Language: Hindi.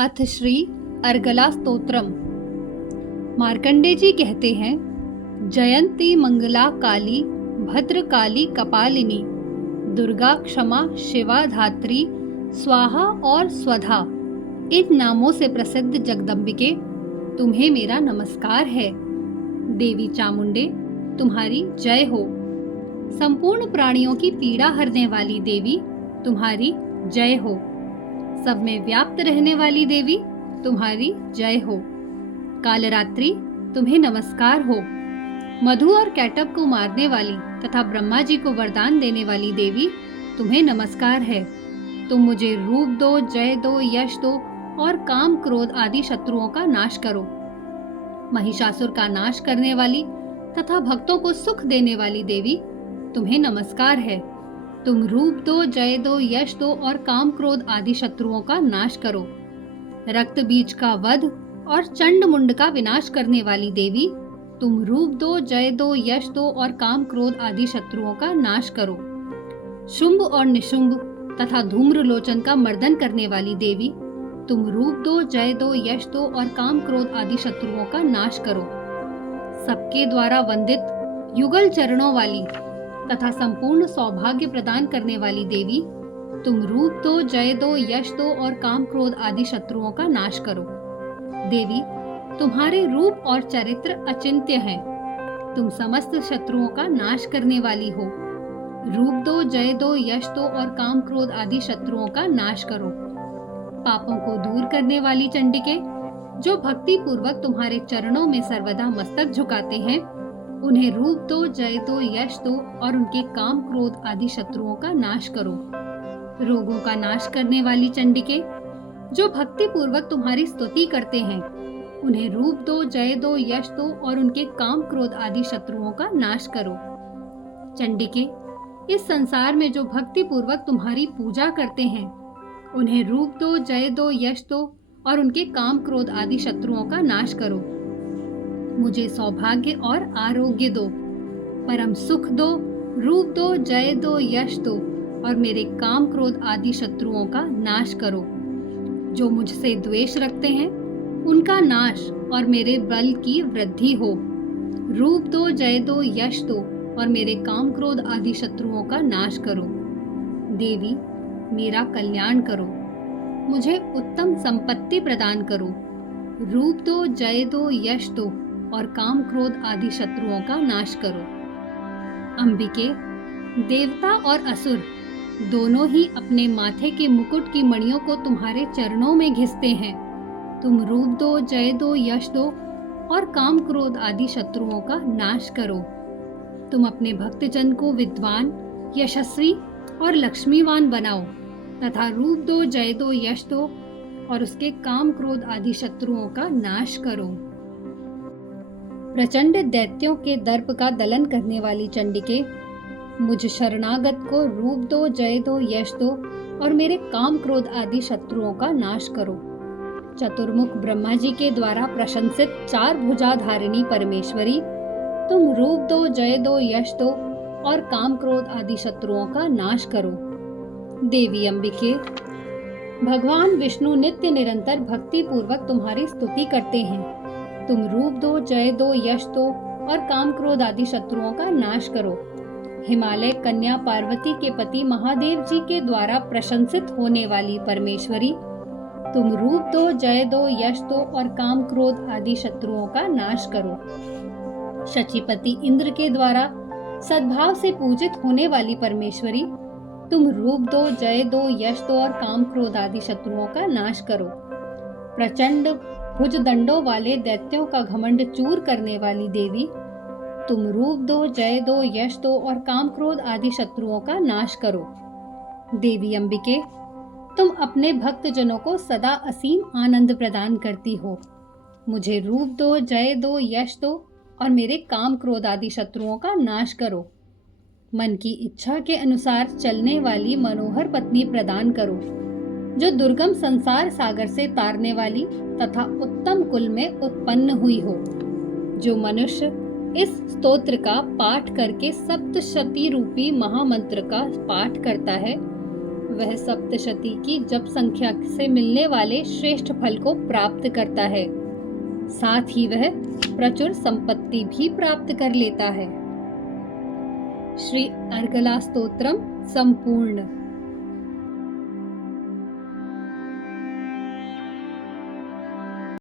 अथ श्री अर्गला स्तोत्रम। मार्कंडे जी कहते हैं, जयंती मंगला काली भद्रकाली कपालिनी दुर्गा क्षमा शिवा धात्री स्वाहा और स्वधा, इन नामों से प्रसिद्ध जगदम्बिके तुम्हें मेरा नमस्कार है। देवी चामुंडे तुम्हारी जय हो। संपूर्ण प्राणियों की पीड़ा हरने वाली देवी तुम्हारी जय हो। सब में व्याप्त रहने वाली देवी तुम्हारी जय हो। कालरात्रि तुम्हें नमस्कार हो। मधु और कैटब को मारने वाली तथा ब्रह्मा जी को वरदान देने वाली देवी तुम्हें नमस्कार है। तुम मुझे रूप दो, जय दो, यश दो और काम क्रोध आदि शत्रुओं का नाश करो। महिषासुर का नाश करने वाली तथा भक्तों को सुख देने वाली देवी तुम्हें नमस्कार है। तुम रूप दो, जय दो, यश दो और काम क्रोध आदि शत्रुओं का नाश करो। रक्त बीज का वध और चंड मुंड का विनाश करने वाली देवी तुम रूप दो, जय दो, यश दो और काम क्रोध आदि शत्रुओं का नाश करो। शुंभ और निशुंभ तथा धूम्रलोचन का मर्दन करने वाली देवी तुम रूप दो, जय दो, यश दो और काम क्रोध आदि शत्रुओं का नाश करो। सबके द्वारा वंदित युगल चरणों वाली तथा संपूर्ण सौभाग्य प्रदान करने वाली देवी तुम रूप दो, जय दो, यश दो और काम क्रोध आदि शत्रुओं का नाश करो। देवी तुम्हारे रूप और चरित्र अचिंत्य हैं। तुम समस्त शत्रुओं का नाश करने वाली हो। रूप दो, जय दो, यश दो और काम क्रोध आदि शत्रुओं का नाश करो। पापों को दूर करने वाली चंडिके, जो भक्ति पूर्वक तुम्हारे चरणों में सर्वदा मस्तक झुकाते हैं, उन्हें रूप दो, जय दो, यश दो और उनके काम क्रोध आदि शत्रुओं का नाश करो। रोगों का नाश करने वाली चंडिके, जो भक्ति पूर्वक तुम्हारी स्तुति करते हैं, उन्हें रूप दो, जय दो, यश दो और उनके काम क्रोध आदि शत्रुओं का नाश करो। चंडिके, इस संसार में जो भक्ति पूर्वक तुम्हारी पूजा करते हैं, उन्हें रूप दो, जय दो, यश दो और उनके काम क्रोध आदि शत्रुओं का नाश करो। मुझे सौभाग्य और आरोग्य दो, परम सुख दो, रूप दो, जय दो, यश दो और मेरे काम क्रोध आदि शत्रुओं का नाश करो। जो मुझसे द्वेष रखते हैं, उनका नाश और मेरे बल की वृद्धि हो। रूप दो, जय दो, यश दो और मेरे काम क्रोध आदि शत्रुओं का नाश करो। देवी मेरा कल्याण करो। मुझे उत्तम संपत्ति प्रदान करो। रूप दो, जय दो, यश दो और काम क्रोध आदि शत्रुओं का नाश करो। अंबिके, देवता और असुर दोनों ही अपने माथे के मुकुट की मणियों को तुम्हारे चरणों में घिसते हैं। तुम रूप दो, जय दो, यश दो और काम क्रोध आदि शत्रुओं का नाश करो। तुम अपने भक्तजन को विद्वान, यशस्वी और लक्ष्मीवान बनाओ तथा रूप दो, जय दो, यश दो और उसके काम क्रोध आदि शत्रुओं का नाश करो। प्रचंड दैत्यों के दर्प का दलन करने वाली चंडिके, मुझ शरणागत को रूप दो, जय दो, यश दो और मेरे काम क्रोध आदि शत्रुओं का नाश करो। चतुर्मुख ब्रह्मा जी के द्वारा प्रशंसित चार भुजाधारिणी परमेश्वरी, तुम रूप दो, जय दो, यश दो और काम क्रोध आदि शत्रुओं का नाश करो। देवी अंबिके, भगवान विष्णु नित्य निरंतर भक्ति पूर्वक तुम्हारी स्तुति करते हैं। तुम रूप दो, जय दो, यश दो और काम क्रोध आदि शत्रुओं का नाश करो। हिमालय कन्या पार्वती के पति महादेव जी के द्वारा प्रशंसित होने वाली परमेश्वरी, तुम रूप दो, जय दो, यश दो और काम क्रोध आदि शत्रुओं का नाश करो। शचीपति इंद्र के द्वारा सद्भाव से पूजित होने वाली परमेश्वरी, तुम रूप दो, जय दो, यश दो और काम क्रोध आदि शत्रुओं का नाश करो। प्रचंड भुजदंडों वाले दैत्यों का घमंड चूर करने वाली देवी, तुम रूप दो, जय दो, यश दो और काम क्रोध आदि शत्रुओं का नाश करो। देवी अंबिके, तुम अपने भक्तजनों को सदा असीम आनंद प्रदान करती हो। मुझे रूप दो, जय दो, यश दो और मेरे काम क्रोध आदि शत्रुओं का नाश करो। मन की इच्छा के अनुसार चलने वाली मनोहर पत्नी प्रदान करो, जो दुर्गम संसार सागर से तारने वाली तथा उत्तम कुल में उत्पन्न हुई हो। जो मनुष्य इस स्तोत्र का पाठ करके सप्तशती रूपी महामंत्र का पाठ करता है, वह सप्तशती की जप संख्या से मिलने वाले श्रेष्ठ फल को प्राप्त करता है। साथ ही वह प्रचुर संपत्ति भी प्राप्त कर लेता है। श्री अर्गला स्तोत्रम संपूर्ण।